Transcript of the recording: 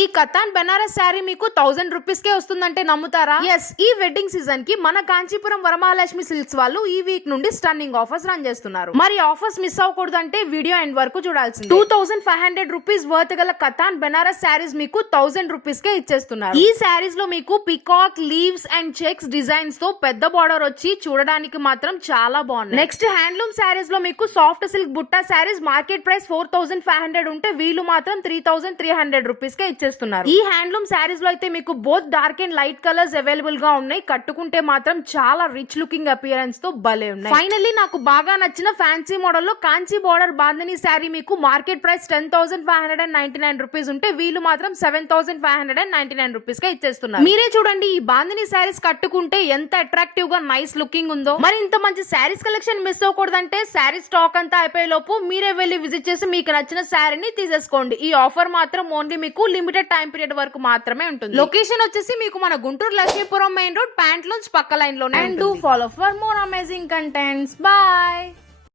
ఈ కతాన్ బెనారస్ శారీ మీకు 1000 రూపీస్ కే వస్తుందంటే నమ్ముతారా? ఎస్, ఈ వెడ్డింగ్ సీజన్ కి మన కాంచీపురం వరమహాలక్ష్మి సిల్క్స్ వాళ్ళు ఈ వీక్ నుండి స్టన్నింగ్ ఆఫర్స్ రన్ చేస్తున్నారు. మరి ఆఫర్స్ మిస్ అవ్వకూడదంటే వీడియో ఎండ్ వరకు చూడాల్సింది. 2500 రూపీస్ వర్త్ గల కతాన్ బెనారస్ శారీస్ మీకు 1000 రూపీస్ కే ఇచ్చేస్తున్నారు. ఈ శారీస్ లో మీకు peacock leaves and checks designs తో పెద్ద బార్డర్ వచ్చి చూడడానికి మాత్రం చాలా బాగుంది. నెక్స్ట్ హ్యాండ్లూమ్ శారీస్ లో మీకు soft silk Butta saris market price 4500 ఉంటే వీళ్ళు మాత్రం 3300 రూపీస్ కే ఇచ్చేస్తున్నారు. ఈ హ్యాండ్లూమ్ శారీస్ లో అయితే మీకు both dark and light colours available గా ఉన్నాయి. కట్టుకుంటే మాత్రం చాలా రిచ్ లుకింగ్ అపియరెన్స్ తో భలే ఉన్నాయి. ఫైనల్లీ నాకు బాగా నచ్చిన ఫ్యాన్సీ మోడల్ లో కాంచీ బార్డర్ బాందిని శారీ మీకు మార్కెట్ ప్రైస్ 10,599 రూపీస్ ఉంటే వీళ్ళు మాత్రం 7,599 రూపీస్ గా ఇచ్చేస్తున్నారు. మీరే చూడండి ఈ బాందిని శారీస్ కట్టుకుంటే ఎంత అట్రాక్టివ్ గా నైస్ లుకింగ్ ఉందో. మరి ఇంత మంచి శారీస్ కలెక్షన్ మిస్ అవ్వకూడదంటే శారీ స్టాక్ అంతా అయిపోయే లోపు మీరే వెళ్ళి విజిట్ చేసి మీకు నచ్చిన శారీని తీసేసుకోండి. ఈ ఆఫర్ మాత్రం ఓన్లీ మీకు లిమిటెడ్ టైం పీరియడ్ వరకు మాత్రమే ఉంటుంది. లొకేషన్ వచ్చేసి మీకు మన Guntur Lakshmipuram main road Pantaloons పక్క లైన్ లోనే. And do follow for more amazing contents. Bye.